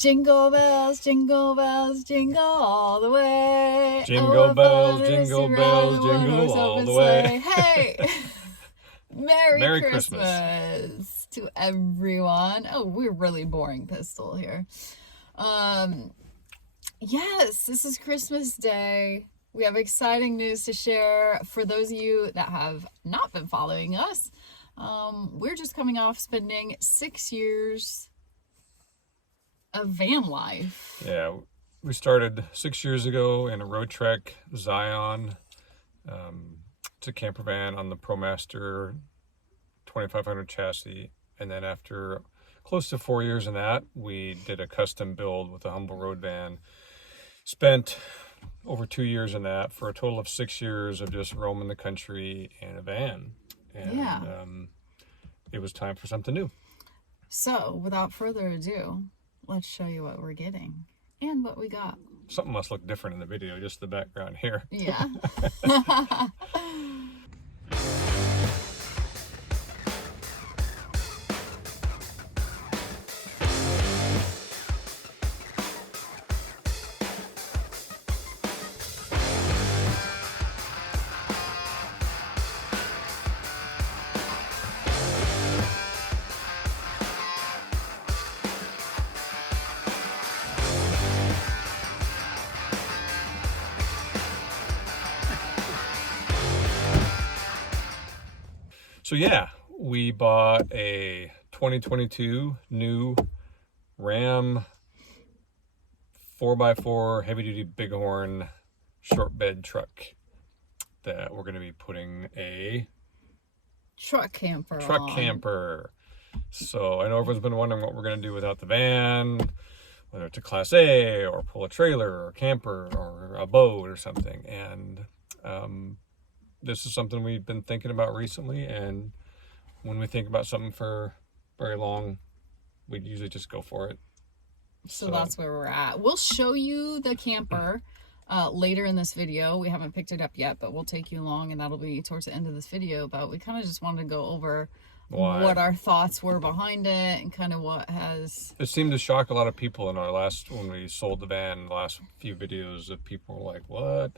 Jingle bells, jingle all the way. Jingle bells, jingle bells, jingle all the way. Hey! Merry Christmas to everyone. Oh, we're really boring pistol here. Yes, this is Christmas Day. We have exciting news to share. For those of you that have not been following us, we're just coming off spending 6 years of van life. Yeah, we started 6 years ago in a road trek, Zion. It's a camper van on the ProMaster 2500 chassis. And then after close to 4 years in that, we did a custom build with a humble road van. Spent over 2 years in that for a total of 6 years of just roaming the country in a van. And it was time for something new. So without further ado, let's show you what we're getting and what we got. Something must look different in the video, just the background here. Yeah. So yeah, we bought a 2022 new Ram 4x4 heavy-duty Bighorn short bed truck that we're going to be putting a truck camper camper. So I know everyone's been wondering what we're going to do without the van, whether it's a Class A or pull a trailer or a camper or a boat or something. And this is something we've been thinking about recently, and when we think about something for very long, we usually just go for it. So that's where we're at. We'll show you the camper later in this video. We haven't picked it up yet, but we'll take you along, and that'll be towards the end of this video. But we kind of just wanted to go over what our thoughts were behind it and kind of what has... It seemed to shock a lot of people in our last, when we sold the van, the last few videos, of people were like, what?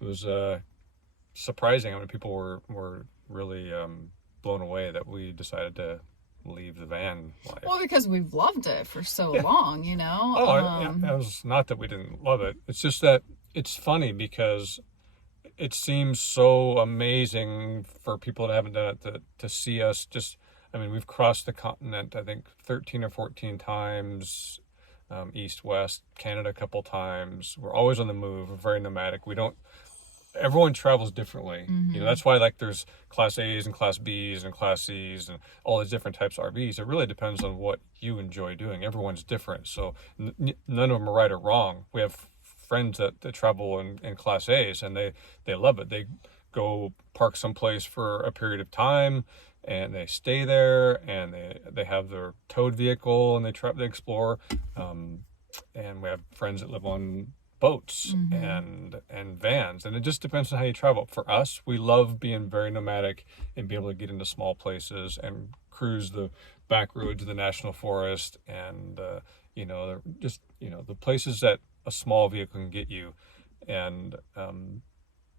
It was surprising how many people were really blown away that we decided to leave the van life. Well, because we've loved it for so long, you know. It was not that we didn't love it. It's just that it's funny because it seems so amazing for people that haven't done it to see us just, I mean, we've crossed the continent, I think 13 or 14 times, east, west, Canada a couple times. We're always on the move. We're very nomadic. Everyone travels differently. Mm-hmm. You know, that's why like there's Class A's and Class B's and Class C's and all these different types of RVs. It really depends on what you enjoy doing. Everyone's different. So none of them are right or wrong. We have friends that travel in Class A's and they love it. They go park someplace for a period of time and they stay there, and they have their towed vehicle and they explore. And we have friends that live on boats and vans, and it just depends on how you travel. For us, we love being very nomadic and be able to get into small places and cruise the back roads of the national forest and the places that a small vehicle can get you. And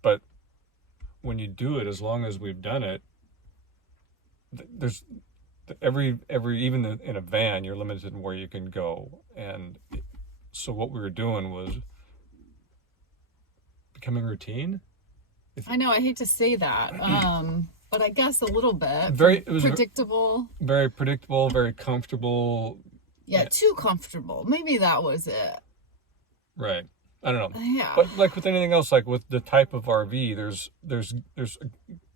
but when you do it, as long as we've done it, there's even in a van, you're limited in where you can go. And so what we were doing was becoming routine. I know, I hate to say that, but I guess a little bit. It was predictable. Very predictable, very comfortable. Yeah, too comfortable. Maybe that was it. Right. I don't know. Yeah. But like with anything else, like with the type of RV, there's a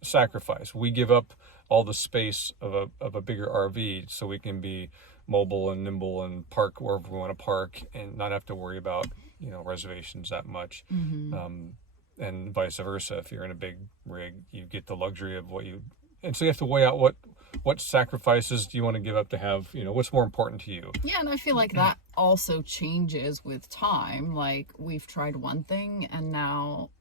sacrifice. We give up all the space of a bigger RV so we can be mobile and nimble and park wherever we want to park and not have to worry about reservations that much. And vice versa. If you're in a big rig, you get the luxury of and so you have to weigh out what sacrifices do you want to give up to have, what's more important to you. Yeah, and I feel like that also changes with time. Like, we've tried one thing and now,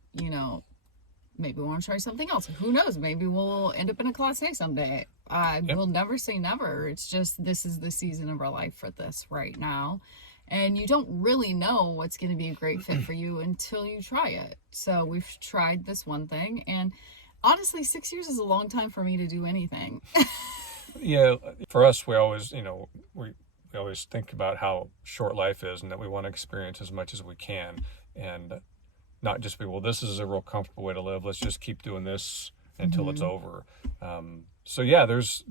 maybe we want to try something else. Who knows? Maybe we'll end up in a Class A someday. I will never say never. It's just, this is the season of our life for this right now. And you don't really know what's going to be a great fit for you until you try it. So we've tried this one thing, and honestly, 6 years is a long time for me to do anything. Yeah, for us, we always, we always think about how short life is and that we want to experience as much as we can, and not just be, well, this is a real comfortable way to live. Let's just keep doing this until it's over. So yeah, there's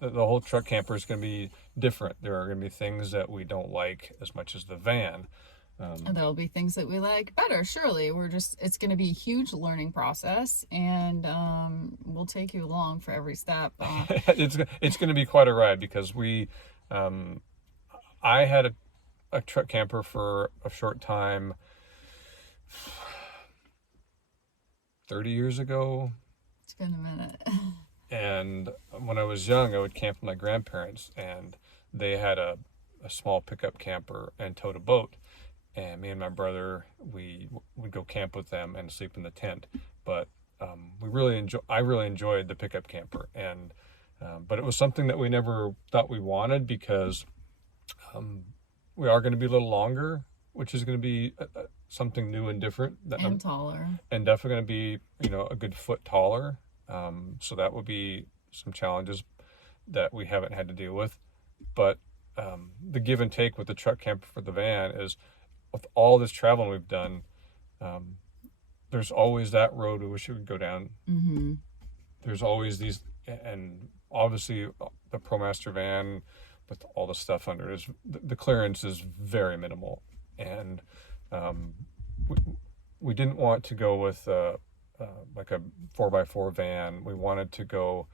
the whole truck camper is going to be different. There are going to be things that we don't like as much as the van. And there'll be things that we like better, surely. It's going to be a huge learning process, and we'll take you along for every step. It's going to be quite a ride, because I had a truck camper for a short time 30 years ago. It's been a minute. And when I was young, I would camp with my grandparents, and they had a small pickup camper and towed a boat. And me and my brother, we would go camp with them and sleep in the tent. But I really enjoyed the pickup camper, and but it was something that we never thought we wanted, because we are going to be a little longer, which is going to be something new and different. And taller. And definitely going to be, a good foot taller. So that would be some challenges that we haven't had to deal with. But the give and take with the truck camper for the van is, with all this traveling we've done, there's always that road we wish we could go down. Mm-hmm. There's always these, and obviously the ProMaster van with all the stuff under it, the clearance is very minimal. And we didn't want to go with like a 4x4 van. We wanted to go,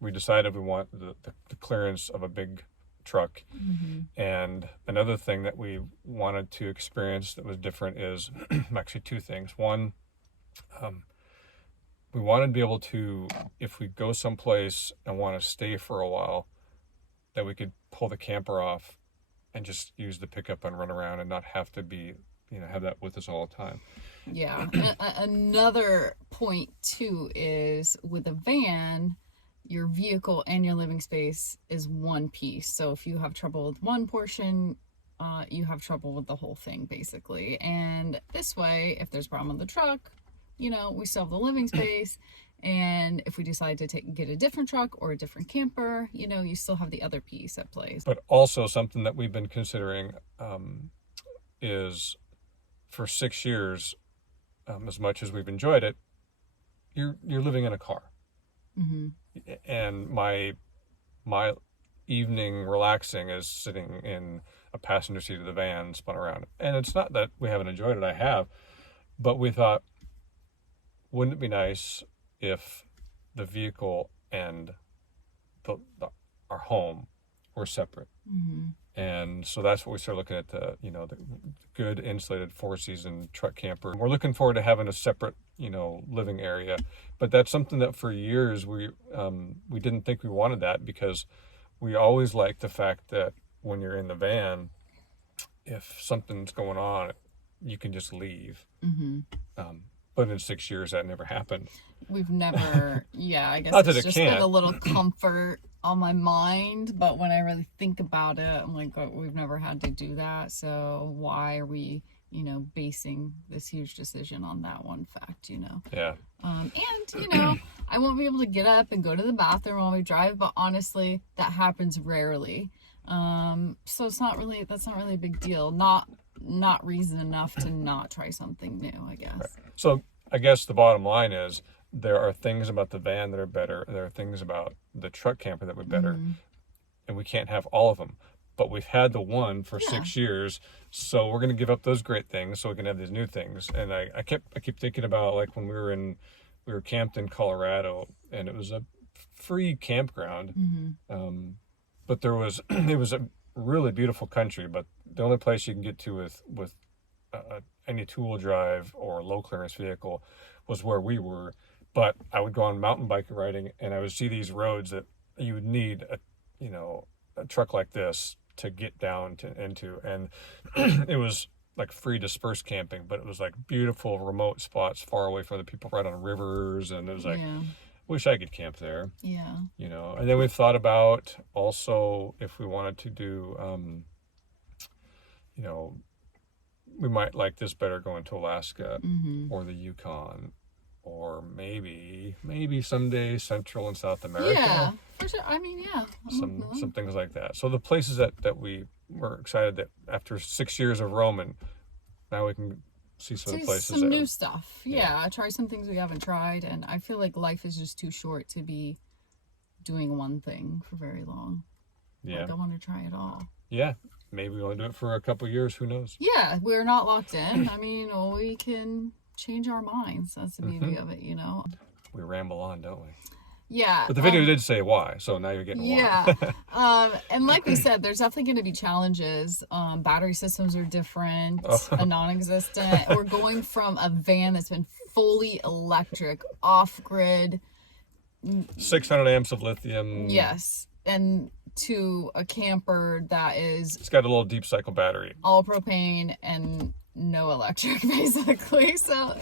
we decided we want the clearance of a big truck. Mm-hmm. And another thing that we wanted to experience that was different is actually two things. One, we wanted to be able to, if we go someplace and want to stay for a while, that we could pull the camper off and just use the pickup and run around and not have to be, have that with us all the time. Yeah. Another point too is, with a van, your vehicle and your living space is one piece. So if you have trouble with one portion, you have trouble with the whole thing, basically. And this way, if there's a problem with the truck, we still have the living space. And if we decide to get a different truck or a different camper, you still have the other piece at play. But also something that we've been considering is, for 6 years, as much as we've enjoyed it, you're living in a car. Mm-hmm. And my evening relaxing is sitting in a passenger seat of the van, spun around. And it's not that we haven't enjoyed it, I have, but we thought, wouldn't it be nice if the vehicle and our home were separate? Mm-hmm. And so that's what we started looking at, the good insulated 4-season truck camper. We're looking forward to having a separate, living area. But that's something that for years we didn't think we wanted that, because we always liked the fact that when you're in the van, if something's going on, you can just leave. Mm-hmm. But in 6 years, that never happened. We've never, I guess Not that it's it just can't. been a little comfort on my mind, but when I really think about it, I'm like, oh, we've never had to do that, so why are we, basing this huge decision on that one fact, Yeah. And, I won't be able to get up and go to the bathroom while we drive, but honestly, that happens rarely. So that's not really a big deal. Not reason enough to not try something new, I guess. Right. So I guess the bottom line is, there are things about the van that are better, and there are things about the truck camper that were better, Mm-hmm. and we can't have all of them. But we've had the one for 6 years, so we're going to give up those great things so we can have these new things. And I keep thinking about, like, when we were camped in Colorado, and it was a free campground, Mm-hmm. but it was a really beautiful country, but the only place you can get to with any tool drive or low clearance vehicle was where we were. But I would go on mountain bike riding, and I would see these roads that you would need a truck like this to get down into, and it was like free dispersed camping, but it was like beautiful remote spots far away from the people, right on rivers, and it was like, wish I could camp there. Yeah. And then we've thought about also if we wanted to do you know, we might like this better going to Alaska or the Yukon, or maybe someday Central and South America. Yeah, for sure. I mean, yeah. Some things like that. So the places that we were excited that after 6 years of roaming, now we can see some places. Some new stuff. Yeah, try some things we haven't tried, and I feel like life is just too short to be doing one thing for very long. Yeah. Like, I want to try it all. Yeah. Maybe we want to do it for a couple of years. Who knows? Yeah, we're not locked in. I mean, we can change our minds. That's the beauty of it, you know. We ramble on, don't we? Yeah. But the video did say why, so now you're getting why. Yeah. And like we said, there's definitely going to be challenges. Battery systems are different, non-existent. We're going from a van that's been fully electric, off-grid. 600 amps of lithium. Yes. And to a camper that is... It's got a little deep cycle battery. All propane and no electric, basically. So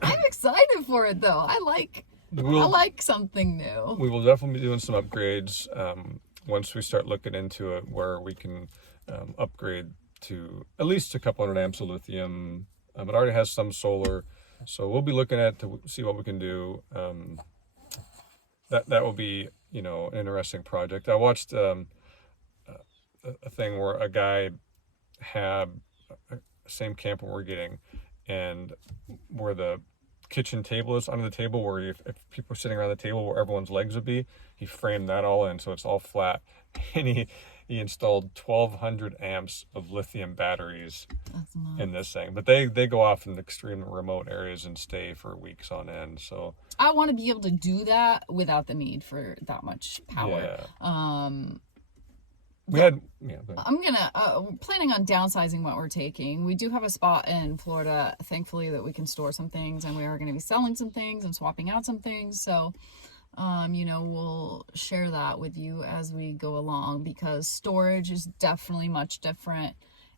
I'm excited for it, though. I like something new. We will definitely be doing some upgrades once we start looking into it, where we can upgrade to at least a couple hundred amps of lithium. It already has some solar, so we'll be looking at to see what we can do. That will be, you know, an interesting project. I watched a thing where a guy had the same camper we're getting, and where the kitchen table is under the table, where if people are sitting around the table where everyone's legs would be, he framed that all in so it's all flat, and he installed 1,200 amps of lithium batteries in this thing. But they go off in extreme remote areas and stay for weeks on end. So I want to be able to do that without the need for that much power. Yeah. I'm planning on downsizing what we're taking. We do have a spot in Florida, thankfully, that we can store some things, and we are going to be selling some things and swapping out some things. So, you know, we'll share that with you as we go along, because storage is definitely much different.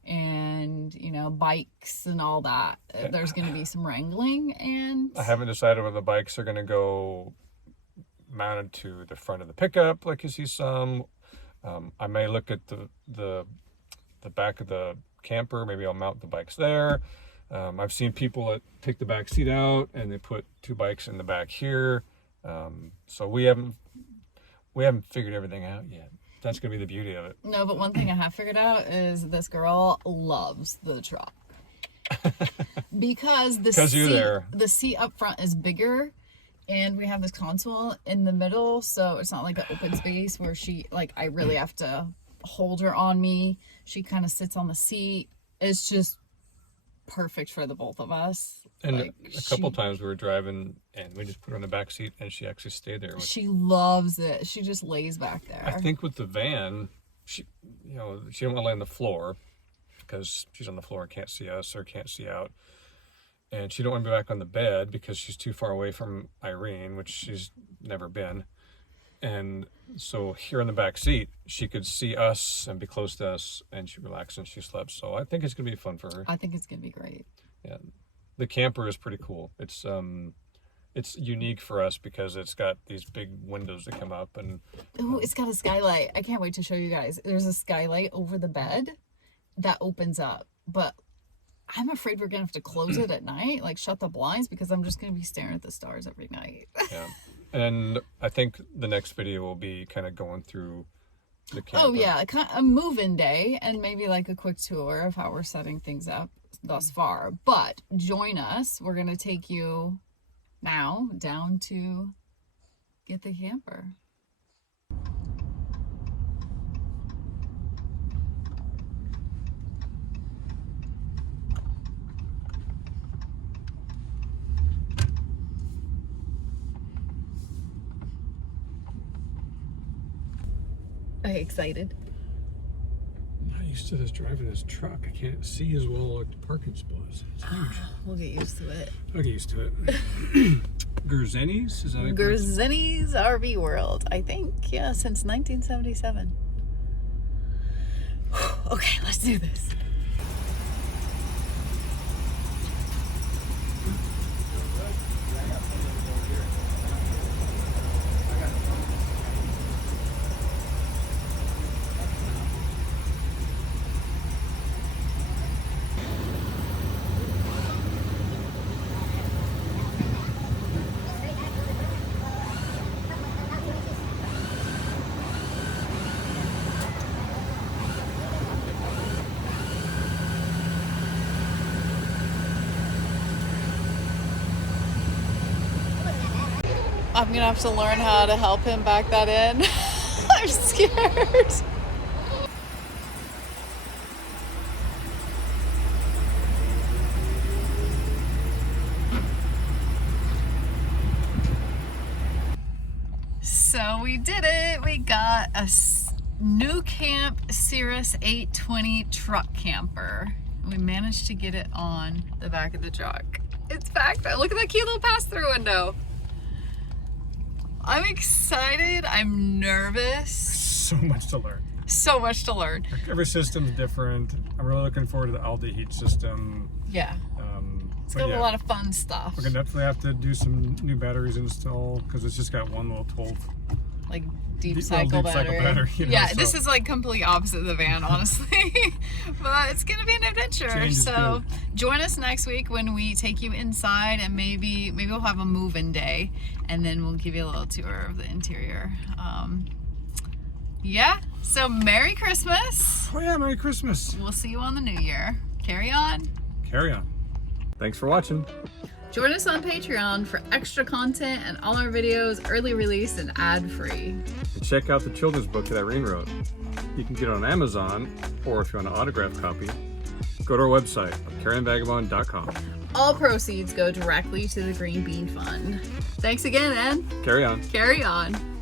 And, you know, bikes and all that, there's going to be some wrangling. And I haven't decided whether the bikes are going to go mounted to the front of the pickup, like you see some. I may look at the back of the camper. Maybe I'll mount the bikes there. I've seen people that take the back seat out and they put 2 bikes in the back here. So we haven't figured everything out yet. That's gonna be the beauty of it. No, but one thing I have figured out is this girl loves the truck because the seat up front is bigger. And we have this console in the middle, so it's not like an open space where I really have to hold her on me. She kind of sits on the seat. It's just perfect for the both of us. And a couple times we were driving and we just put her in the back seat and she actually stayed there. She loves it. She just lays back there. I think with the van, she don't want to lay on the floor because she's on the floor and can't see us or can't see out. And she don't want to be back on the bed because she's too far away from Irene, which she's never been. And so here in the back seat, she could see us and be close to us, and she relaxed and she slept. So I think it's going to be fun for her. I think it's going to be great. Yeah. The camper is pretty cool. It's unique for us because it's got these big windows that come up. And ooh, it's got a skylight. I can't wait to show you guys. There's a skylight over the bed that opens up. But I'm afraid we're going to have to close it at night, like shut the blinds, because I'm just going to be staring at the stars every night. Yeah. And I think the next video will be kind of going through the camper. Oh, yeah. A move-in day and maybe like a quick tour of how we're setting things up thus far. But join us. We're going to take you now down to get the camper. Are you excited? I'm not used to this driving this truck. I can't see as well at the parking spots. It's huge. We'll get used to it. I'll get used to it. Gerzeni's? Is that a Gerzeni's RV World, I think. Yeah, since 1977. Okay, let's do this. I'm gonna have to learn how to help him back that in. I'm scared. So we did it. We got a new camp Cirrus 820 truck camper. We managed to get it on the back of the truck. It's back there. Look at that cute little pass-through window. I'm excited. I'm nervous. So much to learn. So much to learn. Every system's different. I'm really looking forward to the aldehyde system. Yeah. It's got a lot of fun stuff. We're gonna definitely have to do some new batteries install because it's just got one little 12 like deep cycle battery. You know, yeah, so. This is like complete opposite of the van, honestly. But it's gonna be an adventure. Change So join us next week when we take you inside, and maybe we'll have a move-in day, and then we'll give you a little tour of the interior. Yeah. So Merry Christmas. Oh yeah, Merry Christmas. We'll see you on the New Year. Carry on. Carry on. Thanks for watching. Join us on Patreon for extra content and all our videos early release and ad-free. And check out the children's book that Irene wrote. You can get it on Amazon, or if you want an autographed copy, go to our website, carryonvagabond.com. All proceeds go directly to the Green Bean Fund. Thanks again, and carry on. Carry on.